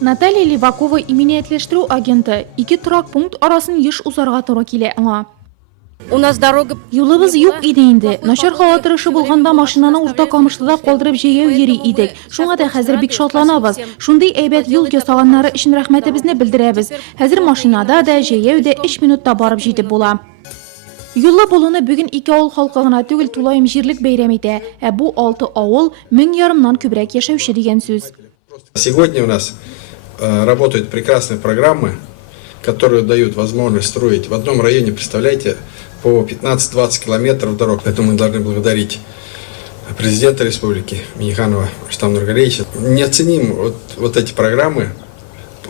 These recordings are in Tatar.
Наталья Левакова иминиятлештирүү агенти 2 турак пункт арасын еш узарга туры киле аңа. У нас дорога... Юлыбыз юк иде инде. Начар һава торышы булганда машинаны урта камышлыда калдырып җәяү йөри идек. Шуңа да хәзер бик шатланабыз. Шундый әйбәт юл ясаганнары өчен рәхмәтебезне белдерәбез. Хәзер машинада да җәяү дә 3 минутта барып җитеп була. Юллы болуны бүген 2 авыл халкы гына түгел тулаем җирлек бәйрәм итә. Ә бу 6 авыл 1000 ярымнан күбрәк яшәүче дигән сүз. Сегодня у нас работают прекрасные программы, которые дают возможность строить в одном районе, представляете, по 15-20 километров дорог. Поэтому мы должны благодарить президента республики Миниханова Рустама Нургалиевича. Неоценим вот эти программы.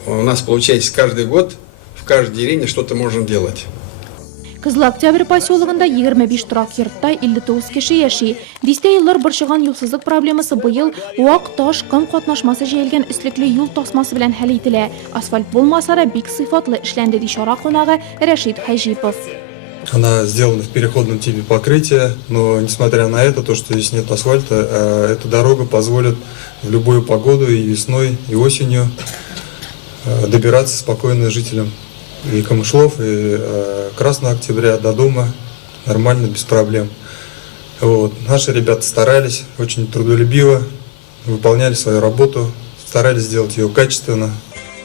У нас получается каждый год в каждой деревне что-то можем делать. Кызыл Октябрь поселогында 25 турак йортта 59 кеше яши. Дистә еллар борчыган юлсызлык проблемасы быел вак, таш, ком катнашмасы җәелгән өстлекле юл тасмасы белән хәл ителә. Асфальт булмаса да бик сыйфатлы эшләнде ди шара кунагы Рәшид Хаҗипов. Она сделана в переходном типе покрытия, но несмотря на это, то, что здесь нет асфальта, эта дорога позволит в любую погоду и весной, и осенью добираться спокойно жителям и Камышлов, и Красного Октября до дома нормально, без проблем. Вот. Наши ребята старались, очень трудолюбиво, выполняли свою работу, старались сделать ее качественно.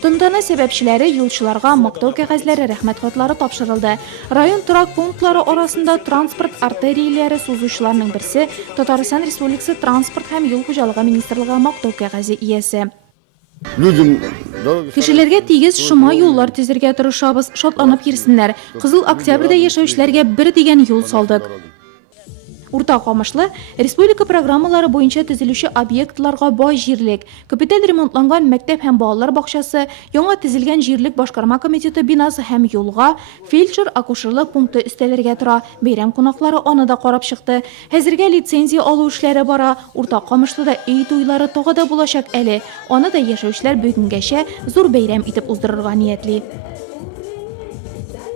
Тантана сәбәпчеләре юлчыларга мактау кәгазьләре, рәхмәт хатлары тапшырылды. Район турак пунктлары арасында транспорт артерияләре сузучыларның берсе Татарстан Республикасы транспорт һәм юл хуҗалыгы министрлыгы мактау кәгазе иясе. Кешеләргә тигез шома юллар төзергә тырышабыз, шатланып йөрсеннәр. Кызыл Октябрьдә яшәүчеләргә бер дигән юл салдык. Урта Камышлы республика программалары буенча төзелүче объектларга бай җирлек, капиталь ремонтланган мәктәп һәм балалар бакчасы, яңа төзелгән җирлек башкарма комитеты бинасы һәм юлга, фельдшер-акушерлык пункты өстәлергә тора. Бәйрәм кунаклары аны да карап чыкты. Хәзергә лицензия алу эшләре бара. Урта Камышлыда өй туйлары тагы да булачак әле. Аны да яшәүчеләр бүгенгәчә зур бәйрәм итеп уздырырга ниятли.